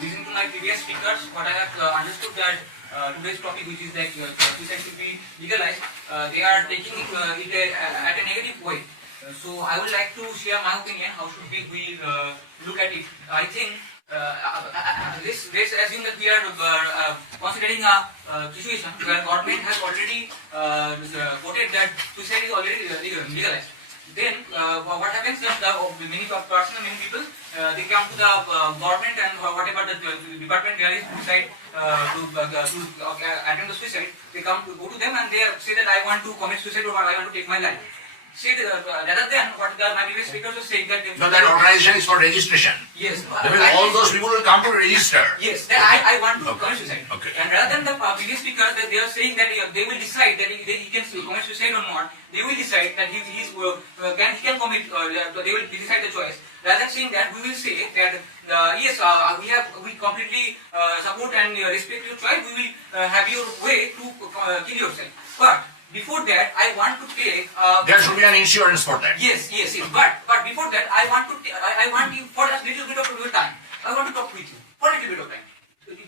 listening to my previous speakers, what I have understood that today's topic, which is like suicide should be legalized, they are taking it at a negative way. So I would like to share my opinion. How should we look at it? I think let's assume that we are considering a situation where government has already quoted that suicide is already legalized. Then what happens is many people they come to the government and whatever the department there is decide to attend the suicide. They go to them and they say that I want to commit suicide or I want to take my life. See, rather than what my previous speakers were saying that... No, that organization is for registration. Yes. All those people will come to register. Yes, I want to commit suicide. Okay. And rather than the previous speakers, they are saying that they will decide that he can commit suicide or not. They will decide that he can commit, they will decide the choice. Rather than saying that, we will say that yes, we completely support and respect your choice. We will have your way to kill yourself. But before that, I want to take. There should be an insurance for that. Yes. But before that, I want you for a little bit of your time. I want to talk with you for a little bit of time.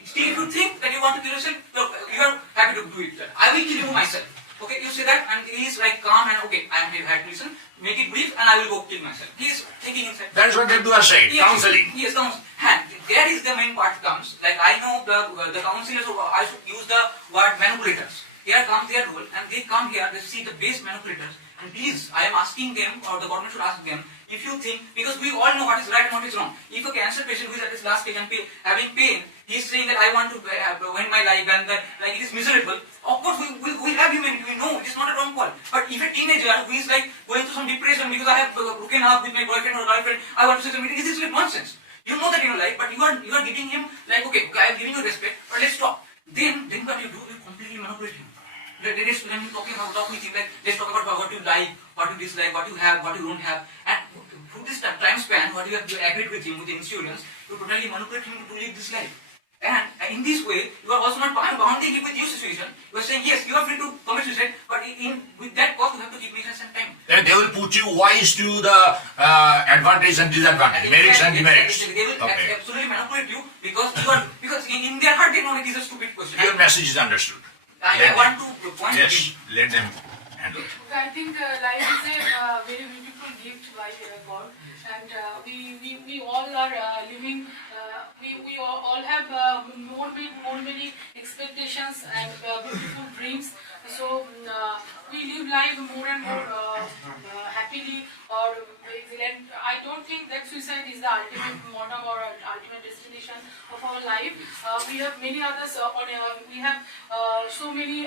Still, if you think that you want to kill yourself, you are happy to do it. I will kill you myself. Okay, you say that, and he is like calm and okay. I am happy to listen. Make it brief, and I will go kill myself. He is thinking inside. That is what they do as said. Yes, counseling. Yes, counseling. And there is the main part comes. Like I know the counselors. I should use the word manipulators. Here comes their role, and they come here, they see the base manipulators, and please, I am asking them, or the government should ask them, if you think, because we all know what is right and what is wrong. If a cancer patient who is at his last stage and having pain, he is saying that I want to end my life and that like it is miserable, of course we have humanity, we know it is not a wrong call. But if a teenager who is like going through some depression because I have broken up with my boyfriend or girlfriend, I want to say something, this is like nonsense. You know that in your life, but you are giving him like, okay, I am giving you respect, but let's talk. Then what you do, you completely manipulate him. When you talk with him, like let's talk about what you like, what you dislike, what you have, what you don't have, and through this time span, what you have agreed with him with the insurance, you totally manipulate him to live this life. And in this way, you are also not bounding him with your situation. You are saying yes, you are free to commit suicide, but with that cost, you have to give patience and time. Then they will put you wise to the advantage and disadvantage, merits and demerits. They will absolutely manipulate you because in their heart they know it is a stupid question. Your message is understood. I want to point. Yes, let them handle it. I think life is a very beautiful gift by God, and we all are living. We all have more many expectations and beautiful dreams. So we live life more and more happily or excellent. I don't think that suicide is the ultimate motto or ultimate destination of our life. We have many others we have so many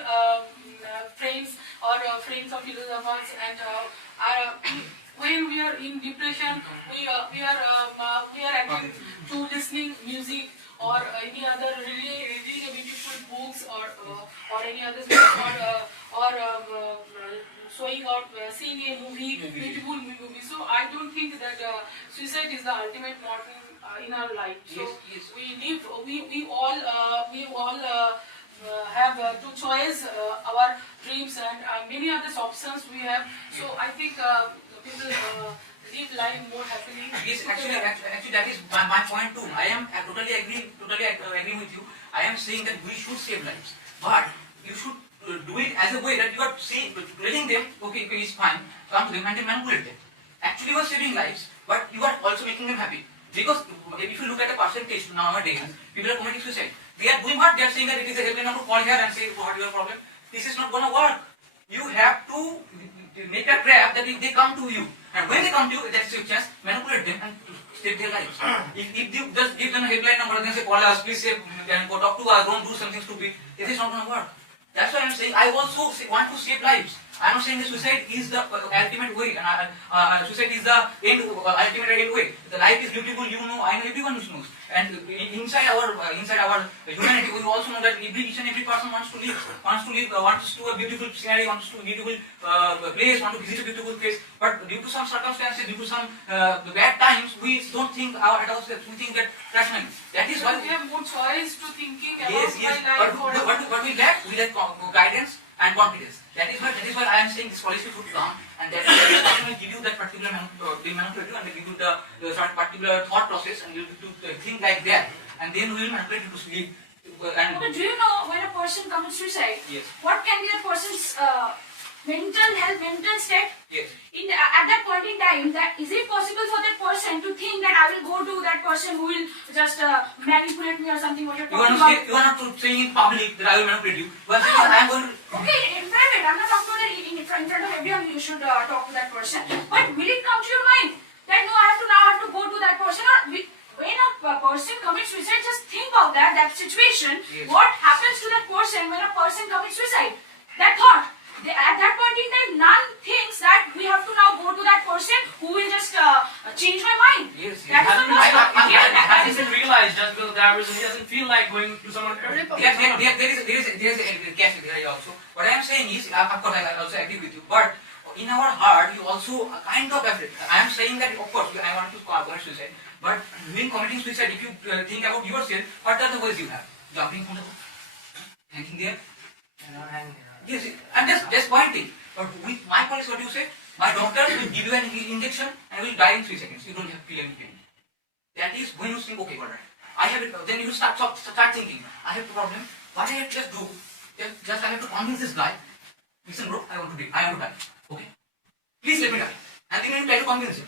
friends or friends of philosophers, and when we are in depression, we are acting to listening music or any other really beautiful books or any other or showing out, seeing a movie, beautiful movie. So I don't think that suicide is the ultimate motto in our life. So yes. we all have to choose our dreams and many other options we have. So I think people live life more happily. Yes, actually that is my point too. I am totally agree with you. I am saying that we should save lives, but you should do it as a way that you are telling them, okay, it's fine, come to them and then manipulate them. Actually, you are saving lives, but you are also making them happy. Because if you look at the percentage nowadays, people are committing suicide. They are doing what? They are saying that it is a helpline number, call here and say what is your problem. This is not going to work. You have to make a trap that they come to you. And when they come to you, that's your chance, manipulate them and save their lives. If you just give them a helpline number and say, call us, please say, and go talk to us, don't do something stupid, it is not going to work. That's why I am saying I also want to save lives. I am not saying that suicide is the ultimate way, and suicide is the ultimate end way. The life is beautiful, you know, I know, everyone knows. And inside our humanity, we also know that each and every person wants to live, wants to do a beautiful scenery, wants to beautiful place, wants to visit a beautiful place. But due to some circumstances, due to some bad times, we don't think at ourselves. We think that rationally. That is why we have more choice to thinking about yes. my life. But we lack guidance and confidence. That is why I am saying this policy should come, and that is why will give you that particular manipulative and give you the particular thought process, and you to think like that. and then we will manipulate you to sleep. And Okay, do you know when a person commits suicide, yes, what can be the person's mental health, mental state? yes, At that point in time, that is it possible for that person to think that I will go to that person who will just manipulate me or something? What you're you are talking not about? you are not saying in public that I will manipulate you. But I am going to. Okay, in private, I'm not talking about it in front of everyone. You should talk to that person. But will it come to your mind that no, I have to go to that person? Or when a person commits suicide, just think about that situation. Yes. What happens to that person when a person commits suicide? That thought. At that point in time, none thinks that we have to now go to that person who will just change my mind. Yes, yes. That is not I- again. It hasn't been realized just because of that reason he doesn't feel like going to someone else. There is a catch there also. What I am saying is, of course, I also agree with you. But in our heart, you also kind of afraid. I am saying that, of course, I want to commit suicide. But when committing suicide, if you think about yourself, what are the ways you have? Jumping from the hanging there. Yes, and just one thing. But with my policy, what you say, my doctor will give you an injection and will die in 3 seconds. You don't have to feel any pain. That is when you think, okay, alright. I have it. Then you start thinking, I have a problem. What I have to just do, just I have to convince this guy. Listen, bro, I want to die. Okay, please let me die. And then you try to convince him.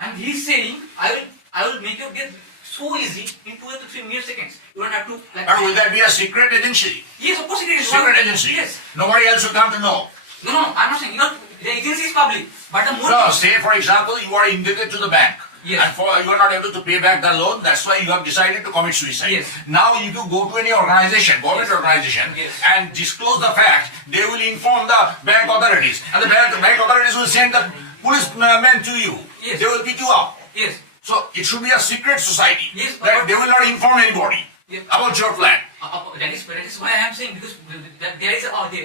And he is saying, I will make your death so easy in 2 to 3 mere seconds. You don't have to like. Or will that be a secret agency? Yes, of course it is. Secret agency? Yes. Nobody else will come to know. No, I'm not saying. The agency is public, but the more. No, say for example, you are indebted to the bank. Yes. And you are not able to pay back the loan, that's why you have decided to commit suicide. Yes. Now you go to any organization, government Yes. organization, Yes. and disclose the fact, they will inform the bank authorities. And the bank authorities will send the policemen to you. Yes. They will pick you up. Yes. So it should be a secret society. Yes, that but- they will not inform anybody Yes. about your plan. That is why I am saying, because there is okay,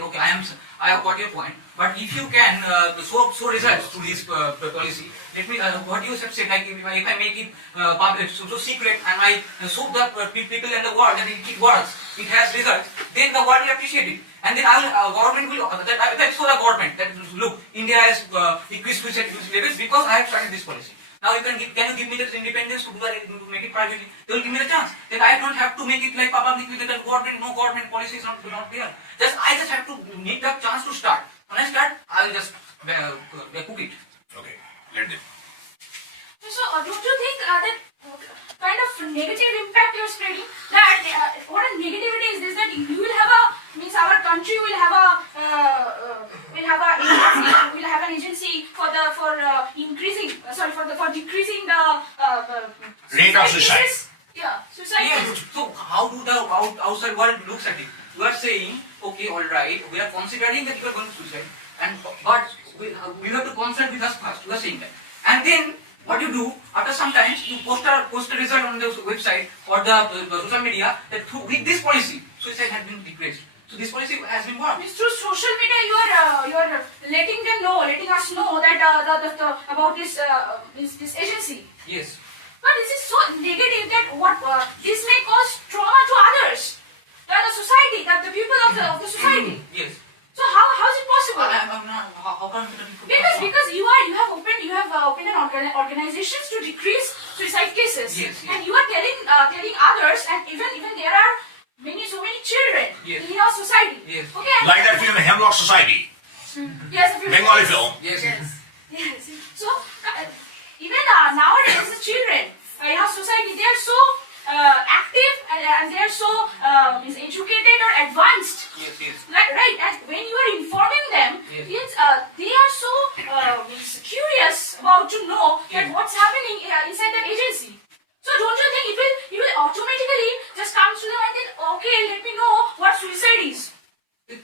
I have got your point. But if you can show results to this policy, let me what you have said, like if I make it public, so secret, and I show the people in the world that it works, it has results, then the world will appreciate it. And then government will that show the government that look, India has increased suicide levels because I have started this policy. Now can you give me the independence to do that, to make it privately? They will give me the chance. Then I don't have to make it like public with the government, no government policy is not there. I just have to need the chance to start. When I start, I will just cook it. Okay, let them. So, don't you think that kind of negative impact you're spreading? That what a negativity is this? That you will have our country will have an agency for increasing, for decreasing the Rate of suicide. cases. Yeah, suicide. Yes. So how do the outside world looks at it? You are saying, okay, all right, we are considering that you are going to suicide, but we have to consult with us first. You are saying that, and then what you do after some time, you post a result on the website or the social media that with this policy, suicide has been decreased. So this policy has been worked. It's through social media you are letting us know that about this agency. Yes. But this is so negative that this may cause trauma to others, to the society, the people of the society. Yes. So how is it possible? I'm not. How come? Because you have opened an organizations to decrease suicide cases. Yes, yes. And you are telling others, and even there are so many children Yes. in our society. Yes. Okay. and- Like that film Hemlock Society, Yes. if you- Bengali film. Yes. Yes. So even nowadays, the children in our society, they are so active and they are so educated or advanced. Yes. Yes. Right, and when you are informing them, Yes. they are so curious about to know that Yes. what's happening inside that agency. So don't you think it will automatically just come to them and then, okay, let me know what suicide is. There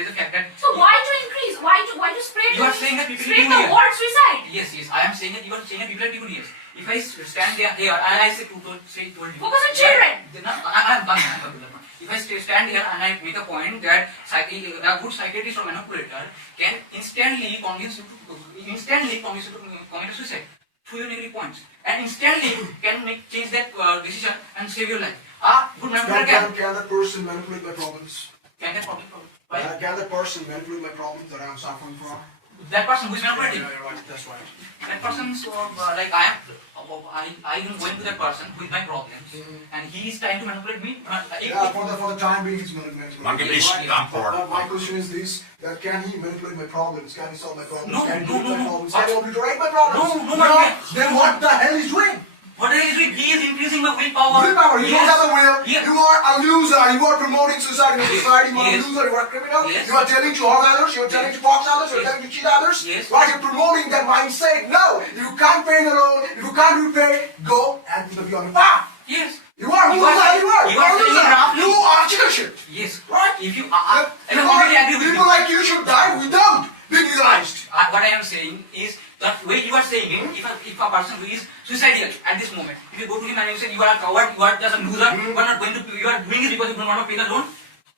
is a fact that. So why to increase? Why to spread? You are saying that people spread do the here. word suicide. Yes. I am saying that you are saying that people are curious. If I stand there here and I told you. Focus on children. Then I'm if I stand here and I make a point that a good psychiatrist or manipulator can instantly convince you to commit a suicide through your negative points, and instantly can change that decision and save your life. Good manipulator Can that person manipulate my problems? can get problem. Can that person manipulate my problems that I'm suffering from? That person who is Yeah, manipulating. you're right. That's right. That person, so like I am, I am going to that person with my problems, and he is trying to manipulate me. Yeah, for the time being, he's manipulating. Monkey, please come forward. But my question is this: that can he manipulate my problems? Can he solve my problems? No, can he no, do no, my no. problems? Can he obliterate my problems? No, no. Then what the hell is doing? What is it? He is increasing my willpower. Willpower, you Yes. don't have the will. Yes. You are a loser. You are promoting suicide in society. You are Yes. a loser. You are a criminal. Yes. You are telling to hurt others. You are telling to box others. You are Yes. telling to cheat others. Yes. Right? You're promoting that mindset. No, if you can't pay the loan, if you can't repay, go and put the on the path. Yes. You are a You loser. are- You are. you are a saying loser. it roughly. You are chicken shit. Yes. Right? If you, That I completely agree with people you. like you should die without being legalized. What I am saying is that way you are saying it. If a person who is suicidal at this moment, if you go to him and you say you are a coward, you are just a loser, you are not going to, you are doing it because you don't want to pay the loan,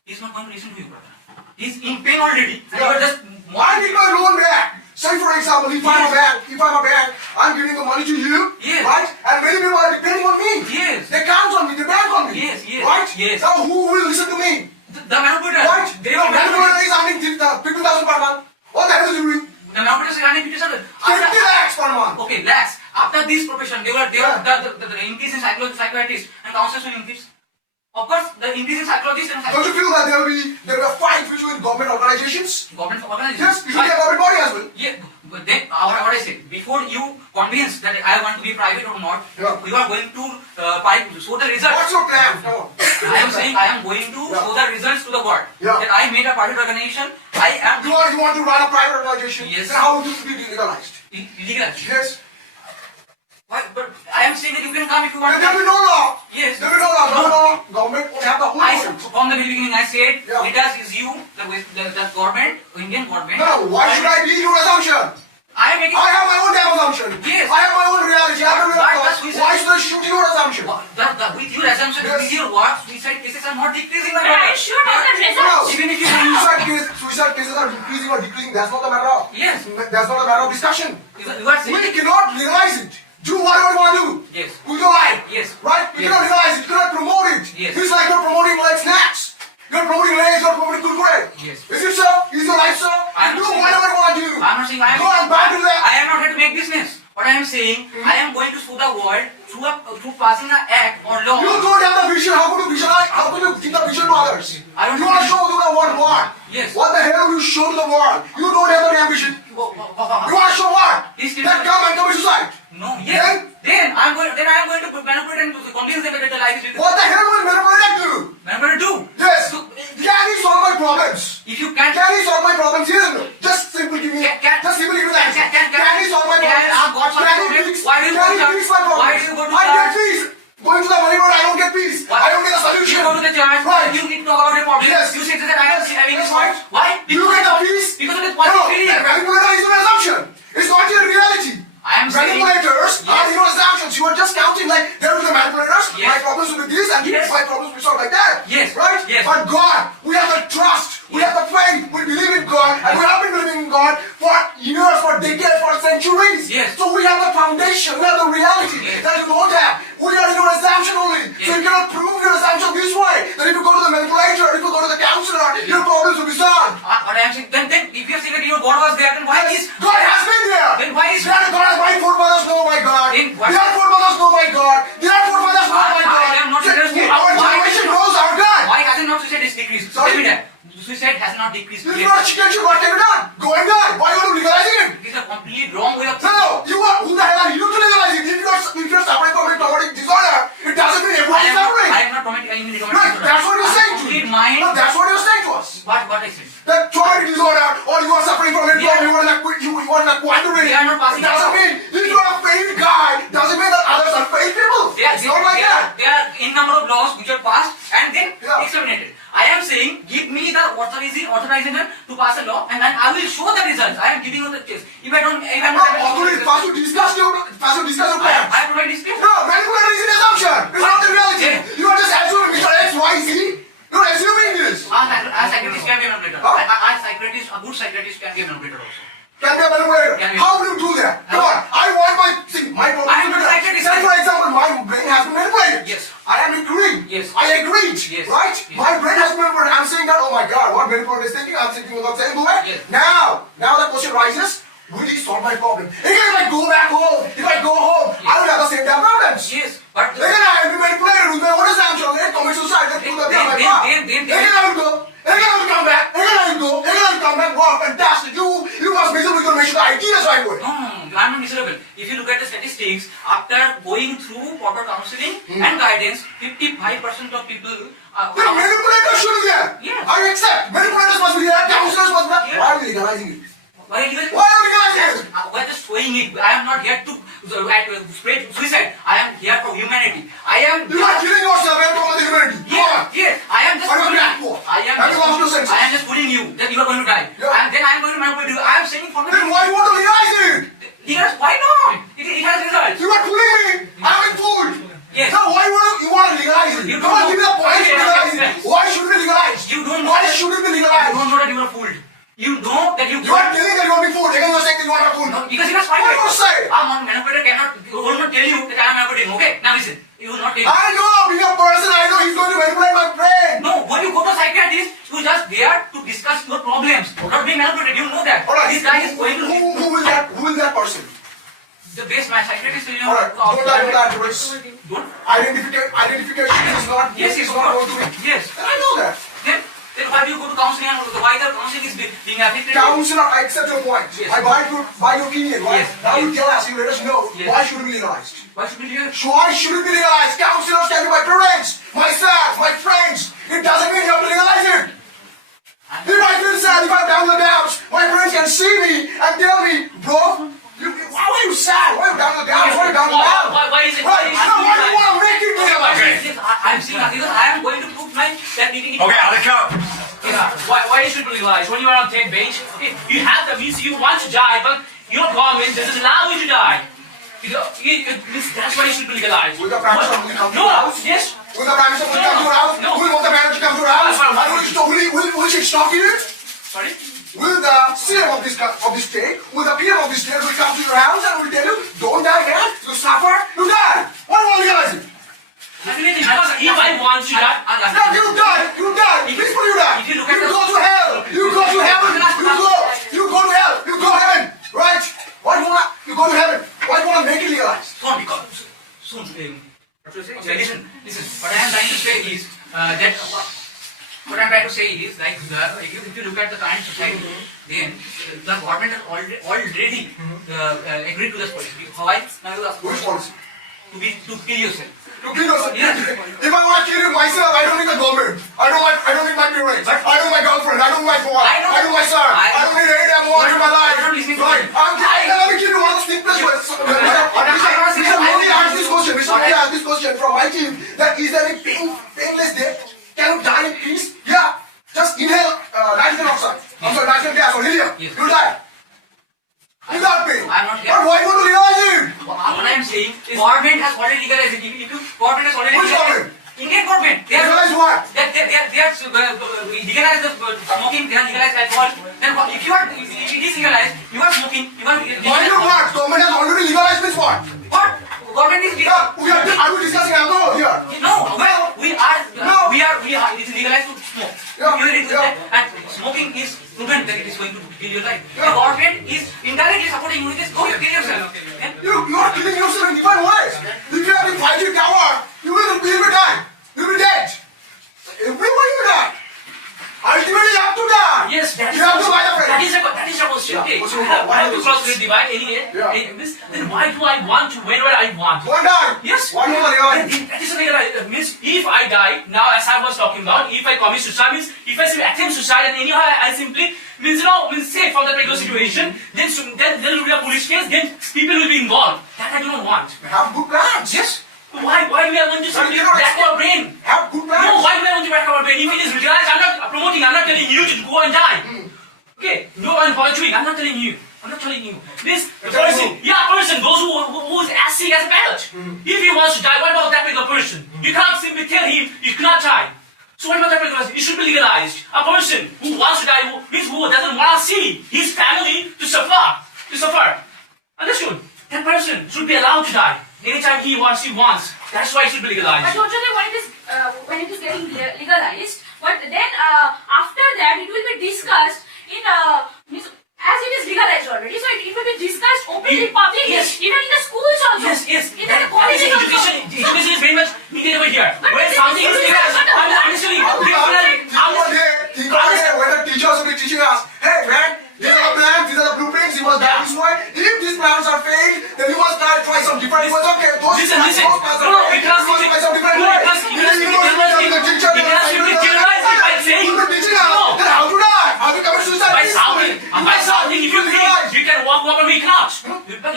he is not going to listen to you, brother. He is in pain already, and you are just. I need my loan back. Say for example, if I'm a bank, I'm giving the money to you, Yes. right? And many people are depending on me. Yes. They count on me, they bank on me. Yes, yes, Right? yes. Now who will listen to me? The manipulator. Right? They The will manipulator is earning 50,000 per month. What the hell is he doing? The manipulator is running 57. 50 lakhs per month. Okay, lakhs. After this profession, the increase in psychiatrists and counselors will increase. Of course, the increase in psychologists and Don't you feel that there will be a fight between government organizations? government organizations. Yes, you should have everybody as well. Yeah, but then what I said, before you convince that I want to be private or not, Yeah. you are going to show the What's results. your plan? Come on. I am saying I am going to Yeah. show the results to the world. Yeah. That I made a private organization. I am You want to run a private organization? Yes. Then how would you be legalized? illegal. Yes. Why? But I am saying that you can come if you want. There will be no law. Yes. There will be no law. No law. Government will have the whole I world. from the very beginning I said Yeah. it is you, the government, Indian government. No, why should I be your assumption? I am making. I have my own damn assumption. Yes. I have my own reality. I have my But own that's thoughts. suicide. Why should I shoot your assumption? With your assumption, Yes. with your work, suicide cases are not decreasing. But are you sure about the No. results? Even if you Suicide cases are increasing or decreasing. That's not a matter of. Yes. That's not a matter of discussion. you are saying. We cannot legalize it. Do whatever you want to do. Yes. With your life. Yes. Right? You Yes. cannot legalize it. You cannot promote it. Yes. It's like you're promoting like snacks. You're promoting Lays, you're promoting Kurkure. Yes. Is it so? Is your life so? I'm Do not saying whatever you want to do. I am not saying I am. Go and back to that. I am not here to make business. What I am saying, I am going to show the world through passing an act or law. You don't have the vision. How could you visualize? How could you give the vision to others? I don't You have want to vision. show to the world what? Yes. What the hell will you show to the world? You don't have the damn vision. You want to show what? He's That come and commit suicide. No. Yes. Then I am going to manipulate and convince them that the life is with What the hell will manipulate do? Manipulate do. Yes. So, Can he solve my problems? if you can't. Can he solve my problems? Yes or no? Just simply give me. Can- Just simply give me the answer. can- he solve my can- problems? God's Can he problem? fix? Why do you Can go he to fix my church? problems? Why do you go to I get church? peace. Going to the money road, I don't get peace. Why? I don't get a You solution. go to the church. Right. You need to talk about your problem. Yes. You say that I am having That's this right. Why? You get a peace. Because of this No, positive feeling. that manipulator is an assumption. It's not your reality. I am saying. Manipulators are Yes. your assumptions. You are just counting like there will be manipulators. Yes. My problems will be this and Yes. my problems will be solved like that. Yes. Right? Yes. But God, we have the trust. We have the faith. We believe in God. And we have been believing in God for years, for decades, for centuries. Yes. So we have the foundation. We have the reality Yes. that you don't have. We are in your assumption only. So Yes. you cannot prove your assumption this way. That if you go to the manipulator, if you go to the counselor, your problems will be solved. What I am saying. Then if you are saying that your God was there, then why is God has been there. Then why is- God has my forefathers know my God. Then why- Their forefathers know my God. Their forefathers know my God. I am not interested. Our Why generation is it- knows our God. Why hasn't not suicide is decreased? Sorry? Tell me that. Suicide has not decreased. This is yet. not chicken shit. What can be done? Go and die. Why are you legalizing it? It is a completely wrong way of thinking. No, you are. Who the hell are you to legalize it? If you're suffering from a traumatic disorder, it doesn't mean everyone is suffering. I am not traumatic. I am in Right, that's what you're saying to complete me. mind. No, that's what you're saying to us. What I said. That traumatic disorder, or you are suffering from it, Yeah. you want to quandary. They are not passing It doesn't it mean if you are a faith guy, doesn't mean that others are faith people. It's not like that. There are in number of laws which are passed and then Yeah. exterminated. I am saying, give me the authorization to pass a law, and then I will show the results. I am giving you the case. If I don't, if I am No, not authority first to discuss your plans. I provide this case. No, manipulator is an assumption. It's not the reality. Yeah. You are just assuming Mr. X, Y, Z. You're assuming this. A psychiatrist can be a manipulator. Huh? A good psychiatrist can be a manipulator also. Can be a manipulator. Can be. How will you do that? Come on. I want my problem I am to be a psychiatrist. Say for example, my brain has been manipulated. Yes. I am agreeing. Yes. I agreed. Yes. Right? Yes. My brain has been manipulated. I'm saying that, oh my God, what manipulator is thinking? I'm thinking without saying the way. Yes. Now the question rises, will he solve my proper counseling and guidance, 55% of people are. The manipulators should be there. Yes. I accept. Manipulators must be there. Counselors must be there. Yeah. Why are we legalizing it? Why are you Why are we legalizing it? We're just showing it. I am not here to spread suicide. I am here for humanity. I am. You are killing yourself and for the humanity. Come Yes, on. yes. I am just. Are you pulling- black poor? I am. Have you lost your senses? I am just pulling you that you are going to die. Yeah. And then I am going to manipulate you. I am saying for Then why you want to legalize it? Yes, why not? It has results. You are fooling me. I'm in fool. Yes. Now why you want to legalize it? You Come on, don't give me a point to Okay, legalize okay. it. Why should it be legalized? You don't know Why that- should it be You legalized? don't know that you are fooled. You know that you. You are telling that you want to be fooled. Again, you are saying that you want to be fooled. No, because it has five What ways. you say? A manipulator cannot. Will not tell you that I am manipulating. Okay, now listen. He will not tell you. I know, being a person, I know he's going to manipulate my brain. No, when you go to psychiatrist, you just there to discuss your problems. Not being manipulated. You know that. Alright, This guy is going to. who will that person? The best my psychiatrist will. Alright, don't that words. Don't. Identification is not, Yes, is yes, not of going to course. be. Yes. I know that. Then why do you go to counseling and why the counseling is being affected? Counselor, I accept your point. Yes. I buy your opinion, right? Yes, Now you yes. tell us, you let us know, Yes. why should it be legalized? Why should we do it? Why should it be legalized? Counselors can be my parents, myself, my friends. It doesn't mean you have to legalize it. If I feel sad, if I'm down the dumps, my friends can see me and tell me, bro, why are you sad? Why are you down the dumps? Why are you down the dumps? Why is it? Right, now why do you want to make it legalized? Yes, I'm saying because I am going to put my that it- Okay, Adhika. Yeah. Why you should be legalized? When you are on 10 bench, you have the means you want to die, but your government doesn't allow you to die. That's why you should be legalized. Will the Prime Minister will come to No, your house? yes. Will the Prime Minister will come to your house? No. Will the manager come to your house? Well, And will she stop you? Sorry? Will the CM of this state, will the PM of this state will come to your house and will tell you, don't die, man, you suffer, you die. Why do you want to legalize it? Definitely, because if I want to die, No, you die, please put you die. If you look You at the- go to hell, you go to heaven, you go to hell, you go to heaven, right? Why do you go to heaven? Why do you want to make it legalized? Soon, because soon. What you say? Okay, listen. What I am trying to say is that what I am trying to say is like if you look at the current society, then the government has already agreed to this policy. Why? Now you ask Which policy? to kill yourself. To kill yourself. Yes. If I want to kill myself, I don't need the government. I don't need my parents. I don't need my girlfriend. I don't need my phone. I know. I don't need my son. I I don't need any damn one in my life. You're not listening to Right. me. Let me give you one simplest way. Mr. Modi asked this question. Mr. Modi asked this question from my team. That is there any painless death? Can you die in peace? Yeah. Just inhale nitrogen oxide. I'm sorry, nitrogen gas or helium. Yes. You'll die. Without pain. I'm not here. But why would you realize it? What I am saying is government has already legalized it. If you government has already Which legalized government? Indian government. They have Realize what? they are legalized the smoking. They are legalized alcohol. Then if you are it is legalized, you are smoking. You are Why you what? Government has already legalized this what? What? Government is Yeah, are we discussing alcohol here? No, well, we are. No. We are. It is legalized to smoke. Yeah, You are yeah. and smoking is proven that it is going to kill your life. Yeah. The government is indirectly supporting you with this. Go kill yourself. Yeah? You are killing yourself in different ways. If you have the 5G tower, you will be die. You will be dead. Everybody will die. Ultimately, you have to die. yes, You have to buy the that friend. is a question. Yeah, Okay, what's your I have to problem? cross the divide anyway. Yeah. Then why do I want to whenever I want? One die. Yes. One more That die. is means if I die now, as I was talking about, if I commit suicide, means if I attempt suicide and anyhow I simply means safe from that particular situation, then there will be a police case, then people will be involved. That I do not want. Have good plans. Yes. Why do I want to simply you cannot back our brain? Have good plans. No, why do I want to back our brain? If it is legalized, I'm not promoting. I'm not telling you to go and die. Okay, no one volunteering. I'm not telling you. This person, those who is as sick as a parrot. If he wants to die, what about that particular person? You can't simply tell him you cannot die. So what about that particular person? It should be legalized. A person who wants to die, who doesn't want to see his family to suffer. Understood? That person should be allowed to die anytime he wants. That's why it should be But legalized. usually when it is getting legalized, but then after that it will be discussed in as it is legalized already, so it will be discussed openly, publicly, Yes. even in the schools also. Yes. In the colleges also. Education is very much needed over here. But When this something is is legalized, I'm understanding. Think one day when the teachers will be teaching us, hey man, these are the plans, these are the blueprints, you must die this way. If these plans are failed, then you must try some different ways. Okay, those Listen. plans No,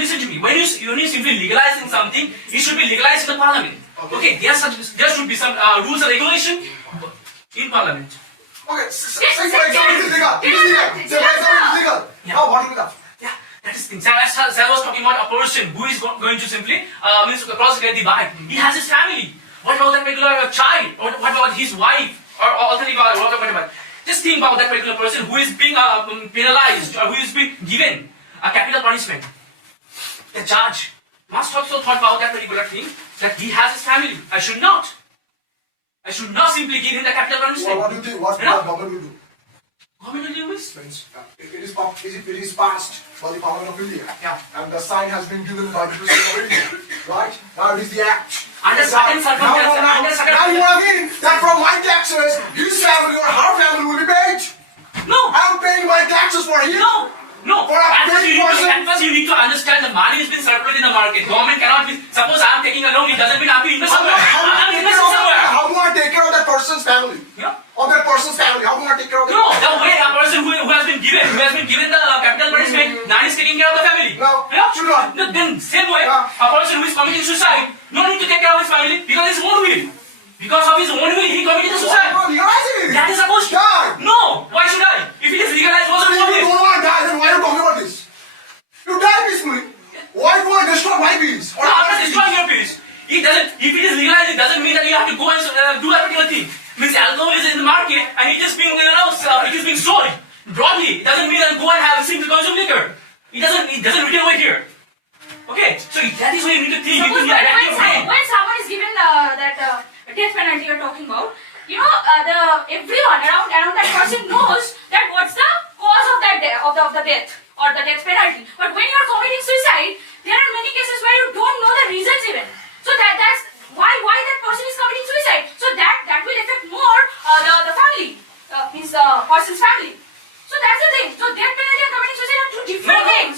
listen to me. When you simply legalizing something, it should be legalized in the parliament. Okay, there should be some rules and regulation in parliament. Okay, say for example, it is legal. It is legal. Say for example, it is legal. Yeah. Now, what will be that? Yeah, that is the thing. Sal was talking about a person who is going to simply means cross the divide. He has his family. What about that particular child? Or what about his wife? Or alternative, whatever. Just think about that particular person who is being penalized or who is being given a capital punishment. The judge must also thought about that particular thing, that he has his family. I should not simply give him the capital punishment. What do you think? What the government will do? Government will do this? It is passed by the Parliament of India. Yeah. And the sign has been given by the President of India. Right? Now it is the act. Under certain circumstances, Now you want to mean that from my taxes, his family or her family will be paid? No. I'm paying my taxes for him. No. For a At paid person. first you need to understand the money has been circulated in the market. Government cannot be. Suppose I am taking a loan, it doesn't mean I have to invest somewhere. I am investing somewhere. How do I take care of that person's family? Yeah. Of that person's family? How do I take care of that? No, the way a person who has been given the capital punishment, now is taking care of the family. No, Yeah? should not. No, then same way, Yeah. a person who is committing suicide, no need to take care of his family because his own will. Because of his own will, he committed the suicide. Legalize it. That is supposed to. Die. No, why should I? If it is legalized, what's the If you problem? don't want to die, then why are you talking about this? You die peacefully. Why do I destroy my peace? No, I'm not destroying your peace. It doesn't. If it is legalized, it doesn't mean that you have to go and do that particular thing. Means alcohol is in the market and it is being, it is being sold broadly. It doesn't mean that go and have a simple consume liquor. It doesn't written over here. Okay, so that is what you need to think. Suppose You need to adapt your brain. when someone is given that death penalty you're talking about, everyone around that person knows that what's the cause of that of the death or the death penalty. But when you're committing suicide, there are many cases where you don't know the reasons even. So that's why that person is committing suicide. So that will affect more the family, means the person's family. So that's the thing. So death penalty and committing suicide are two different things.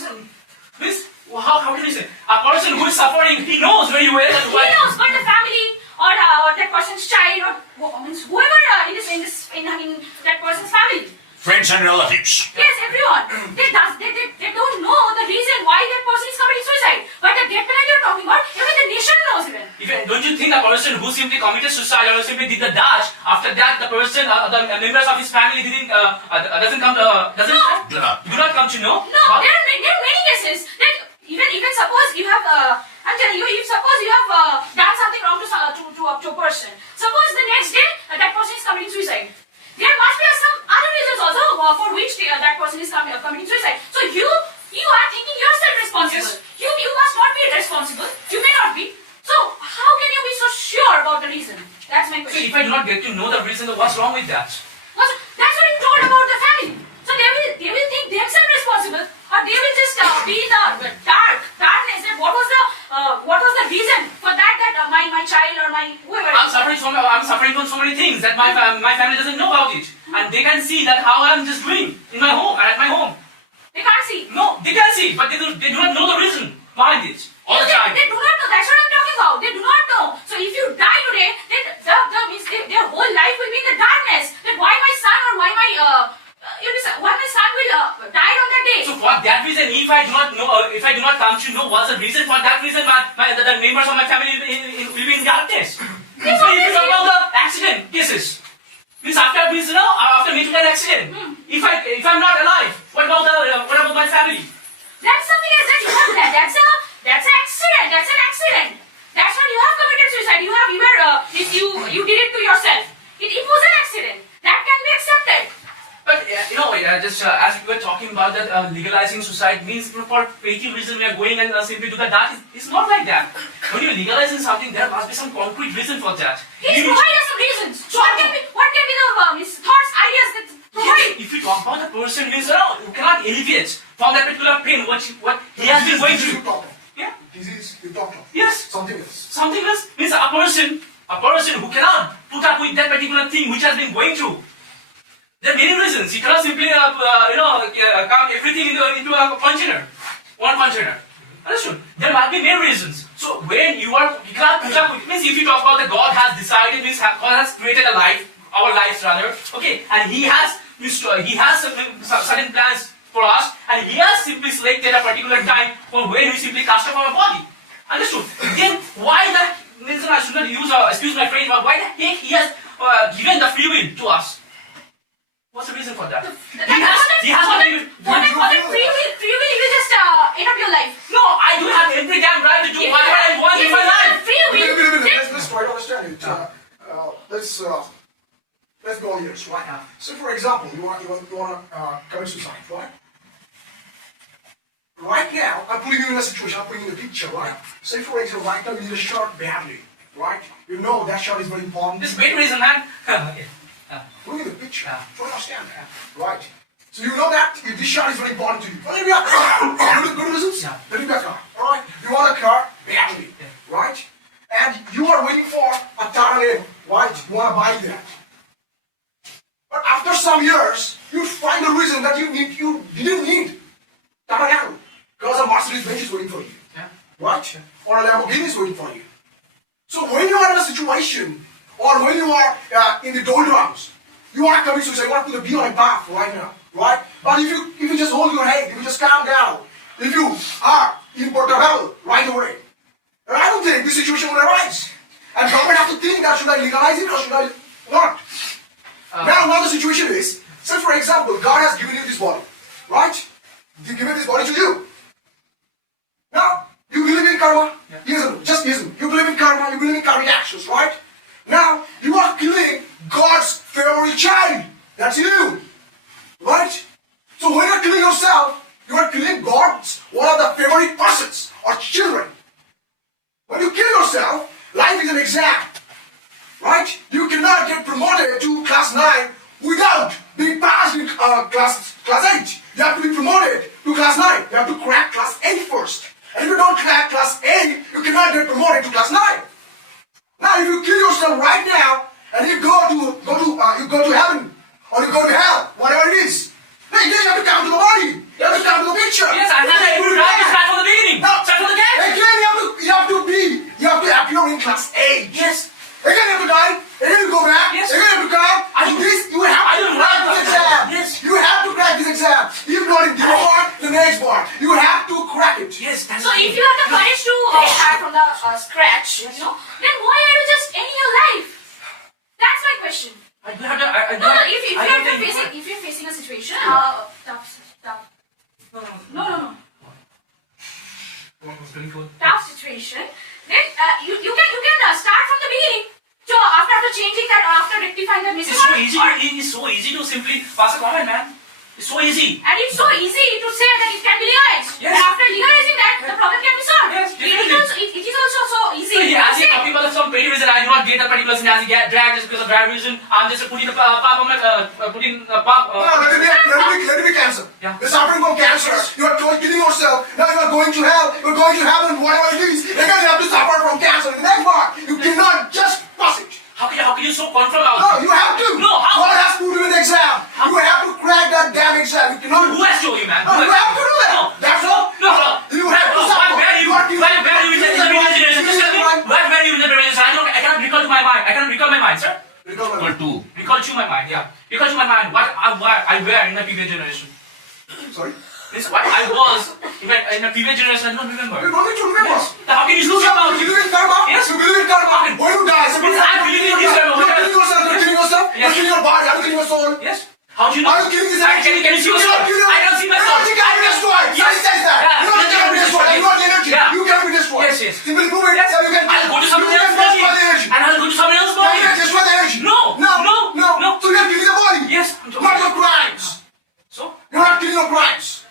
Miss, how can you say? A person who is suffering, he knows very well that He knows, but the family or that person's child or means whoever in that person's family. Friends and relatives. Yes, everyone. They don't know the reason why that person is committing suicide. But the death penalty you're talking about, even the nation knows even. Don't you think a person who simply committed suicide or simply did the dash, after that the person, the members of his family doesn't do not come to know? No, there are many cases that even suppose you have I'm telling you, if suppose you have done something wrong to a person, suppose the next day that person is committing suicide. There must be some other reasons also for which that person is committing suicide. So you are thinking yourself responsible. Yes. You must not be responsible. You may not be. So how can you be so sure about the reason? That's my So question. if I do not get to know the reason, what's wrong with that? That's what you told about the family. So they will think themselves responsible, or they will just be in the darkness. That what was the reason for that my child or my whoever. I'm suffering from so many things that my family doesn't know about it, and they can see that how I'm just doing in my home at my home. They can't see. No, they can see, but they do not know the reason behind it all the time. They do not know. That's what I'm talking about. They do not know. So if you die today, then their whole life will be in the darkness. That why my son or why my son will die on that day. So for that reason, if I do not come to know what's the reason, for that reason, the members of my family will be in darkness. So if you talk about the accident cases, means after me to an accident, if I'm not alive, what about my family? That's something else that you have that. That's an accident. That's an accident. That's not you have committed suicide. You have if you did it to yourself. It was an accident. That can be accepted. But just as we were talking about that legalizing suicide means for petty reason we are going and simply do that. It's not like that. When you're legalizing something, there must be some concrete reason for that. He's provided some reasons. So what can be the his thoughts, ideas that provide? If you talk about the person means you cannot alleviate from that particular pain what he has been going through. Yeah. Disease you talked of. Yes. Something else. Something else means a person who cannot put up with that particular thing which has been going through. There are many reasons. You cannot simply come everything into a container, one container. Understood? There might be many reasons. So when you cannot put up with, means if you talk about that God has decided, means God has created a life, our lives rather, okay, and He has certain plans for us, and He has simply selected a particular time for when we simply cast off our body. Understood? Then why the reason I should not use, excuse my phrase, but why the heck He has given the free will to us? What's the reason for that? He has not given. For that free will, you just end up your life. No, I do have every damn right to do whatever I want in my life. Free will. Let's try to understand it. Let's go here, right? So, for example, you want to commit suicide, right? Right now, I'm putting you in a situation. I'm putting you in a picture, right? Say, for example, right now you need a shot badly, right? You know that shot is very important. This main reason, man. Look at the picture. Try to understand that, right? So you know that if this shot is very important to you. Let me back car. Good reasons? Yeah. Let me back car. Alright? You want a car badly, right? And you are waiting for a tangerine, right? You want to buy that. But after some years, you find a reason that you didn't need tangerine because a Mercedes Benz is waiting for you, right? Or a Lamborghini is waiting for you. So when you are in a situation, or when you are in the doldrums, you are coming to say, you want to be on a path right now, right? But if you just hold your head, if you just calm down, if you are in Portobello right away, and I don't think this situation will arise. And government have to think that should I legalize it or should I not? Now the situation is, say for example, God has given you this body, right? He given this body to you. Now, you believe in karma? Just isn't. You believe in karma, you believe in karmic actions, right? Now, you are killing God's favorite child. That's you. Right? So when you are killing yourself, you are killing God's one of the favorite persons or children. When you kill yourself, life is an exam. Right? You cannot get promoted to class 9 without being passed in class 8. You have to be promoted to class 9. You have to crack class 8 first. And if you don't crack class 8, you cannot get promoted to class 9. Now, if you kill yourself right now and you go to heaven or you go to hell, whatever it is, then you have to come to the body. You have to come to the picture. Yes, I have to start from the beginning. Start from the get. Again, you have to appear in class 8. Yes. Again, you have to die. Again, you go back. Yes. Again, you have to come. You have to crack this exam. Yes. You have to crack this exam. If not in this part, the next part, you have to crack it. Yes, that's So if you have the courage to start from the scratch, then why are you just ending your life? That's my question. I do have to. No, if you're facing a situation, tough. No. Tough situation, then you can start from the beginning. So after changing that, after rectifying that mistake. It's so easy to simply pass a comment, man. It's so easy. And it's so easy to say that it can be legalized. Yes. And after legalizing that, the problem can be solved. Yes, definitely. It is also so easy. So, to as say. people of some petty reason, I do not get that particular sin as he get dragged just because of drag reason. I'm just putting the pap on my putting the pap. No, let it be cancer. Yeah. You're suffering from cancer. You are killing yourself. Now you are going to hell. You're going to heaven. Whatever it is, again you have to suffer from cancer. The next part, you cannot just pass it. How can you so confirm about No, you have to. No, how? God has put you in the exam. You have to crack that damn exam. You cannot. Who has told you, man? No, you have to do that. No, That's all. You have to suffer. Where you in the generation? Just tell me. Where you in the generation? I cannot recall to my mind. I cannot recall my mind, sir. Recall Recall to my mind. Yeah. Recall to my mind. What I were in my previous generation. Sorry? This what I was in a previous generation. I don't remember. You don't need to remember. Yes. How can you You say about believe in karma? Yes. You believe in karma? When you die, somebody I believe in this karma. You're killing yourself. You're killing yourself. Yes. You're killing your body. Are you killing your soul? Yes. How do you know? Are you killing this Can you see yourself? I can see myself. You cannot be destroyed. Yes. Science says that. Yeah. You know you cannot be destroyed. You know the energy. Yeah. You cannot be destroyed. Yes, yes. Simply prove it. Yes. So you can. I'll go to somebody You else's can body. destroy the energy. And I'll go to somebody else's You body. can destroy the energy. No. No. So you're killing the body. Yes. Not your crimes. So You're not killing your crimes.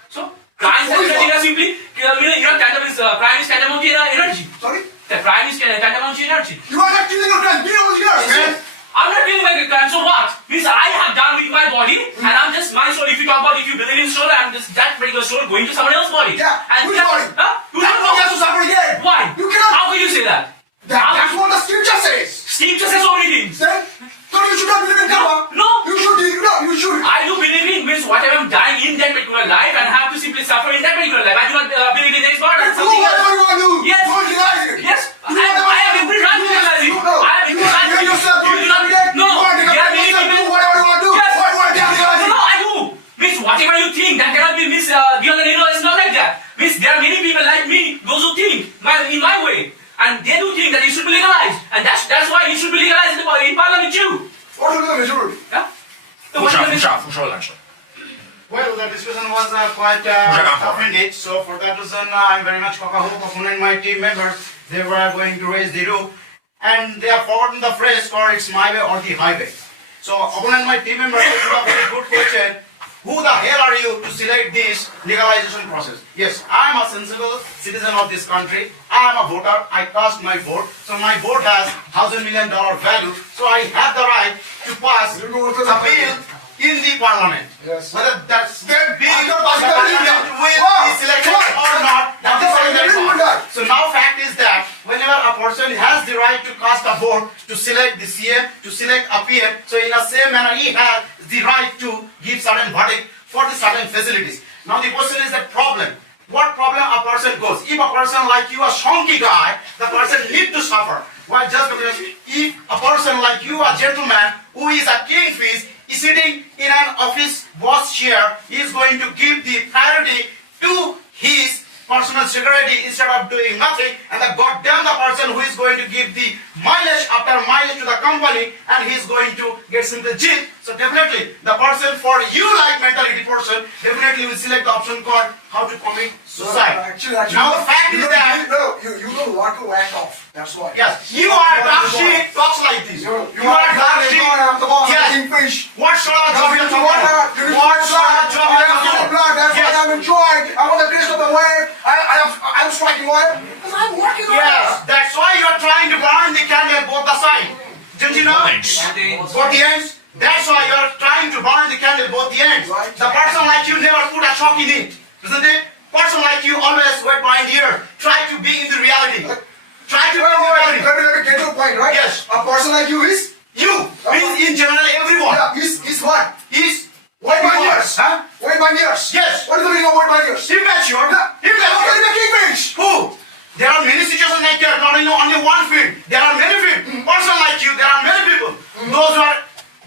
crimes and energy simply crime is tantamount to energy. Sorry? The crime is tantamount to energy. You are not killing your crimes. Be over here, man. I'm not killing my crime, so what? Means I have done with my body, and I'm just my soul. If you talk about if you believe in soul, I'm just that particular soul going to someone else's body. Yeah. And Which body? Huh? You That don't body has know. to suffer again. Why? You cannot. How can you say that? That's what the scripture says. Scripture says so many things. Then, so you should not believe in karma. No. You should. You should. I do believe in means whatever I'm dying in that particular life and have to simply suffer in that particular life. I do not believe in the next part. Do whatever you want to do. Yes. Don't realize it. Yes. Do whatever I have every right to realize it. No. I have You every right want to yourself. You do not. No. You want to Yeah, yourself. maybe. Do whatever you want to do. Yes. Why do you want to realize it? No, I do. Means whatever you think that cannot be means was quite tough indeed. So for that reason, I'm very much cock-a-hoop. Opponent, my team members, they were going to raise the roof, and they have forgotten the phrase for it's my way or the highway. So opponent, my team members, they put a very good question. Who the hell are you to select this legalization process? Yes, I am a sensible citizen of this country. I am a voter. I cast my vote. So my vote has $1,000 million value. So I have the right to pass a bill in the parliament. Yes. Whether that's that bill I'm not passing the bill. will be selected or not, that is another part. So now fact is that whenever a person has the right to cast a vote to select the CM, to select a PM, so in the same manner he has the right to give certain verdict for the certain facilities. Now the question is the problem. What problem a person goes? If a person like you, a shonky guy, the person need to suffer. Why? Just because if a person like you, a gentleman who is a kingfish, is sitting in an office boss chair, he is going to give the priority to his personal security instead of doing nothing, and the goddamn the person who is going to give the mileage after mileage to the company, and he is going to get simple jail. So definitely the person for you like mentality person definitely will select the option called how to commit suicide. Actually, Now the fact is that you don't want to act off. That's why. yes, you are dark shit talks like this. You are dark shit. I'm the boss. Yes. I'm kingfish. What sort of job you are talking about? You What sort of job you are talking about? blood. That's Yes. what I'm enjoying. I want the taste of the wave. I'm striking oil because I'm working on Yes, that's why you are trying to burn the candle both the sides. Didn't you know? Both the ends. That's why you are trying to burn the candle both the ends. Right. The person like you never put a shock in it, isn't it? Person like you always wait behind here. Try to be in the reality. Try to be in the reality. Let me get to a point, right? Yes. A person like you is You means in general everyone. yeah, is what? Is White man years. Huh? White man years. Yes. What is the meaning of white man years? Immature. What is Immature. the kingfish? Who? There are many situations like that, not only one field. There are many fields. Person like you, there are many people. Those who are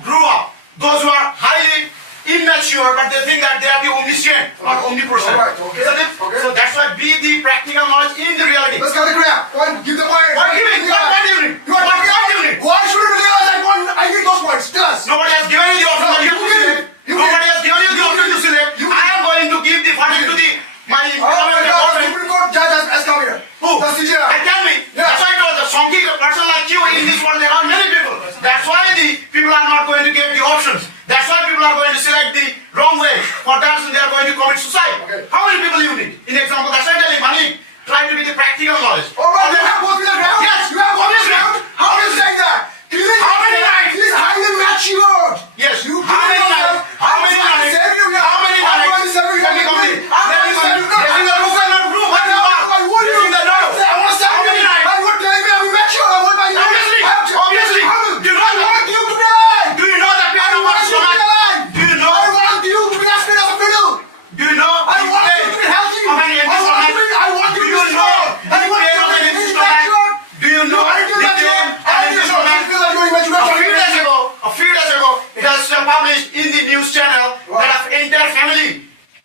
grew up, those who are highly immature, but they think that they are the omniscient or omnipresent. Alright, okay. Isn't it? Okay. So that's why be the practical knowledge in the reality. Let's get the grab. One, give the point. What giving? What giving? You are What talking giving? Why should we realize that one? I need those points. Tell us. Nobody has given you the option that you have to select. You Nobody did. has given you the option to select. You I am going to give the verdict to the my Oh my God, the Supreme Court judge has come here. Who? The CJI. And tell me, Yeah. that's why I told the sonky person like you in this world, there are many people. That's why the people are not going to get the options. That's why people are going to select the wrong way. For that reason, they are going to commit suicide. Okay. How many people you need? In example, that's why I tell you, Mani, try to be the practical knowledge. All right, you have both with the ground. Yes. You have both with the Obviously. ground. How do you say that? How many nights? He's highly matured. Yes. You How many nights? How many nights? How many I'm nights? going to save you. Let me come in. I'm Let going me to come save in. you. This is the roof and not roof. What you are? I would This is the door. I want to save How you. many nights? I would tell you I'm mature. I want my Obviously. Obviously. Do you know I that? want you to be alive. Do you know that we I are not want you to be alive. Do you know? I want you to be as fit as a fiddle. Do you know? I want you to be healthy. How many I want Do you to you be know? strong. I want you to be matured. Do you know? I feel the that claim I and feel the that comment? you feel that you're immature. A few days ago, it has published in the news channel that an entire family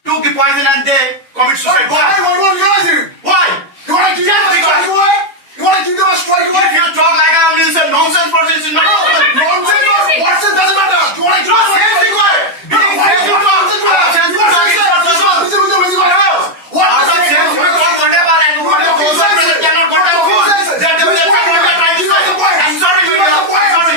took the poison and they commit suicide. Why? Why won't you realize it? Why? You want to give them a strike away? You want to give them a strike away? If you talk like I'm a nonsense person, it's not possible. Nonsense or nonsense doesn't matter. You want to give them a Sense required. Being sense to talk. Sense to talk is not possible. What? After sense to talk, whatever, and whatever goes on, present cannot go down good. Then they will say, "What you are trying to say?" I'm sorry, Media. I'm sorry.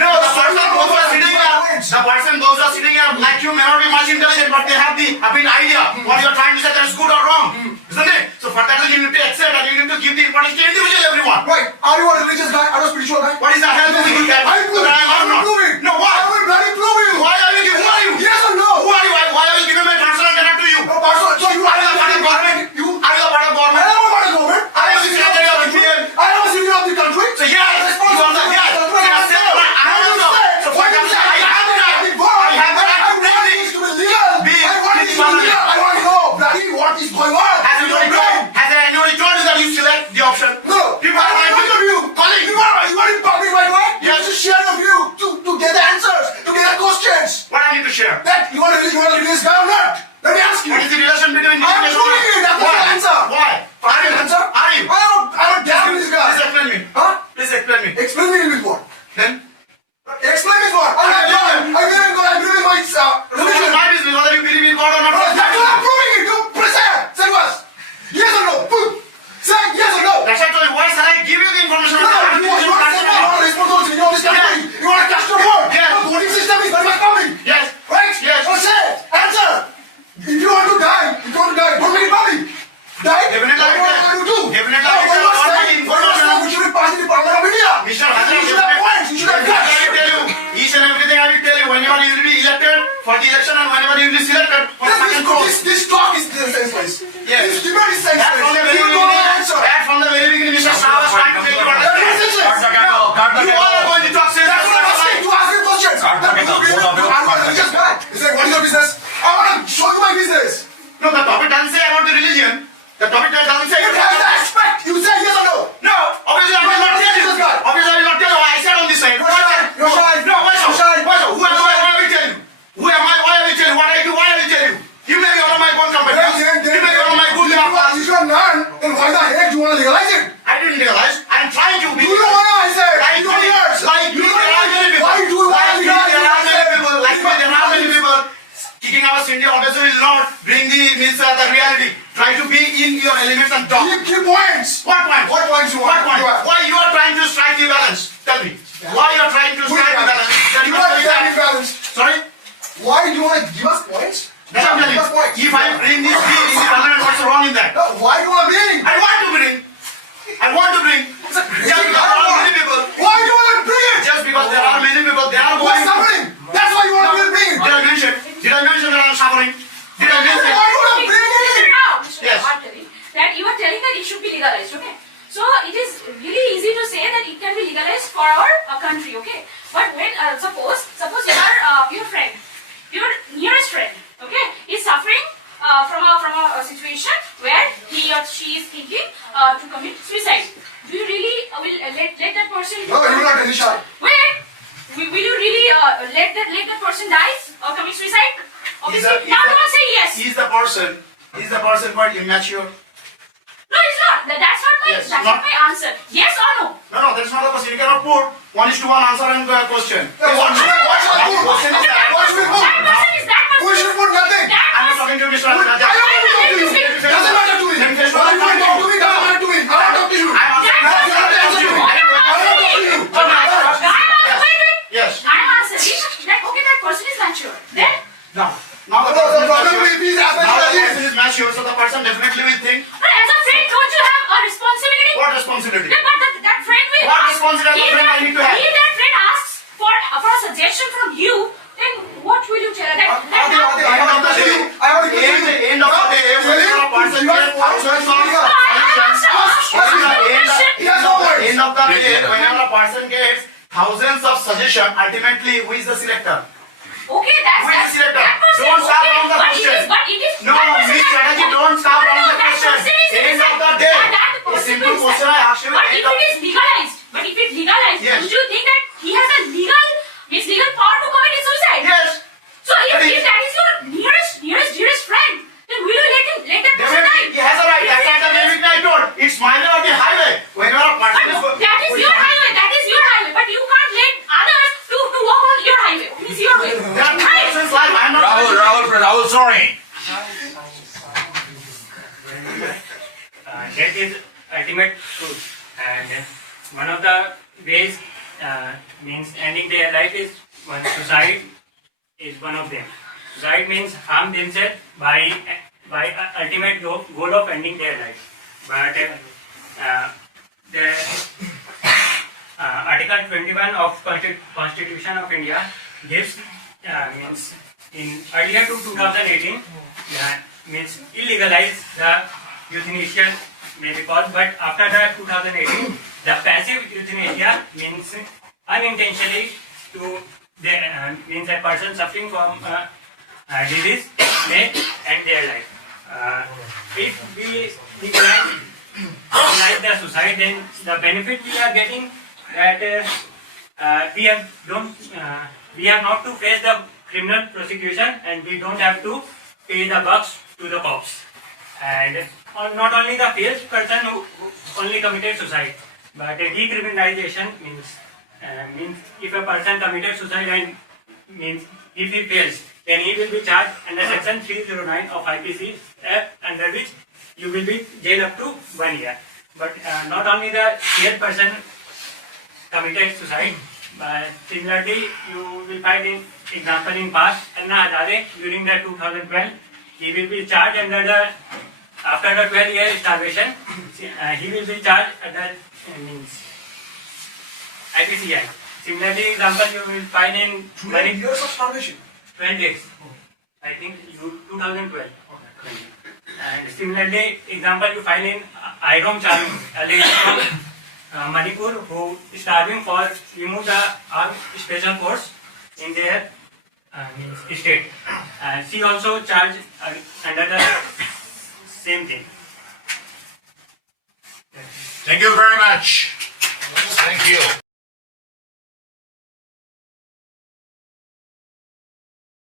No, the person those who are sitting here, like you may not be much intelligent, but they have the idea what you are trying to say that is good or wrong, isn't it? So for that you need to accept and you need to give the importance to individual everyone. Right. Are you a religious guy? Are you a spiritual guy? What is the hell to do that? I will prove it. I will prove it. No, why? I will bloody prove you. Why are you giving? Who are you? Yes or no? Who are you? Why are you giving my personal data to you? No, Pastor. So you Are you a part of government? You. Are you a part of I government? am a part of government. I am a secretary of the PM. I am a citizen of the country. So yes, you are the yes. So I said, I am also. So for example, I have the right. I have the right to break this. To be legal. Be I want it to be legal. I want to know bloody what is going on. Has anybody told you that you select the option? No. People are I going want to you. calling. You want in public right away? You Yes. have to share the view to get the answers, to get the questions. What I need to share? That you want to release guy or not? Let me ask you. What is the relation between I am proving it. That's Why? the answer. Why? Are you answer? Are you? I'm a damn release guy. Please explain me. Huh? Please explain me. Explain me with what? Then? Explain me what? I believe in God. I believe in my This is religion. my business whether you believe in God or not. That's should have I guts. will tell you, each and everything I will tell you, whenever you will be elected for the election and whenever you will be selected for the second post. This talk is senseless. Yes. This debate is That from the senseless. very You don't beginning, answer. that from the very beginning, Mr. Shah was trying to make you That is understand. senseless. Cut the You all are going to talk sense. That's what I'm asking, to ask you questions. Cut the kettle. Both of you, I'm cut a the religious guy. He's like, what is your business? I want to show you my business. No, the topic doesn't say about the religion. The topic doesn't say You have the aspect. You say yes or no. No, obviously I will not tell you. Religious guy. Obviously I will not tell you. I said on this side. You're shy. You're shy. No, why so? You're shy. Why so? Who am I? Why I will tell you? Who am I? Why I will tell you? What I do? Why I will tell you? You may be one of my own competence. You may be one of my good enough. If you're none, then why the heck do you want to legalize it? I didn't realize. I'm trying to be. You know what I said. Like You don't hear. like You me, don't there are many hear. people. Why do you want Like to me, there are many legalize people. Like me, there are many people. Kicking our India obviously will not bring the the reality. Try to be in your elements and talk. Keep points. What point? What points you What want? point? You are- Why you are trying to strike the balance? Tell me. Why you are trying to strike the balance? That You must are be trying that- to balance. Sorry? Why do you want to give us points? Then I'm telling Give us points. you. If I bring this bill in the parliament, what's wrong in that? No, why do you want to bring? I want to bring. I want to bring. Just because there are many people. Why do you want to bring it? Just because there are many people, they are Why going. suffering? That's why you want to bring it. Did I mention? Did I mention that I'm suffering? Did I mention? Why do you want to bring it? Mr. Yes. Arteri, that you are telling that it should be legalized, okay? So it is really easy to say that it can be legalized for our country, okay? But when suppose your friend, your nearest friend, okay, is suffering from a situation where he or she is thinking to commit suicide. Do you really will let that person? No, you're not really shy. Wait, will you really let that person die or commit suicide? Obviously, now don't say yes. Is the person quite immature? No, it's not. That's not my Yes, that's not- not my answer. Yes or no? No, that's not the question. You cannot put 1:1 answer and question. Then what should I put? Question is that. What should we put? That person is that person. We should put nothing. That I'm not person. talking to Mr. I don't want to talk to you. Doesn't matter to me. Let me finish Why my you want to talk to me? Doesn't matter to me. I want to talk to you. I'm answering That that. person Answer is me. what I'm I want to talk to answering. you. Wait. Yes. I'm answering that okay, that person is mature. Then Now the No, the person problem is with these now the aspects person is mature, so the person definitely will think. but as a friend, don't you have a responsibility? What responsibility? Then, but that friend will What ask. responsibility If friend I need to have? If that friend asks for a suggestion from you, then what will you tell her? That I want to kill you. I want to kill you. End of the day, when a person gets thousands of He has no words. end of the day, whenever a person gets thousands of suggestions, ultimately who is the selector? okay, that's Who is the selector? that person. Don't start okay, from the but question. But it is. No, that person Miss is- Chatterjee, don't start from the that question. person is End of the innocent. day. That A person simple is- question I ask you. But end if of- it is legalized, Yes. would you think that he has a legal power to commit suicide? Yes. So if But that is your dearest friend, then will you let that person Definitely, he die? has a right. That's why the very I told. It's my way or the highway. Whenever a person is But that is your highway. That is your highway. But you can't let others to walk on your highway. It is your way. There are two Right? persons life. I'm not. Rahul, sorry. Death is ultimate truth, and one of the ways means ending their life is one suicide is one of them. Suicide means harm themselves by ultimate goal of ending their life. But the Article 21 of Constitution of India gives means in earlier to 2018 means illegalize the euthanasia may be called, but after that 2018 the passive euthanasia means unintentionally to the means a person suffering from disease may end their life. If we legalize the suicide, then the benefit we are getting that we have not to face the criminal prosecution, and we don't have to pay the bucks to the cops. And not only the failed person who only committed suicide, but decriminalization means if a person committed suicide and means if he fails, then he will be charged under section 309 of IPC, under which you will be jailed up to 1 year. But not only the failed person committed suicide, but similarly you will find in example in past Anna Hazare during the 2012, he will be charged under the after the 12-year starvation, he will be charged under means IPCI. Similarly, example you will find in 12 years of starvation. 12 days. I think 2012. And similarly, example you find in Idom Charmi, a lady from Manipur who is starving for remove the armed special force in their state. And she also charged under the same thing. Thank you very much. Thank you.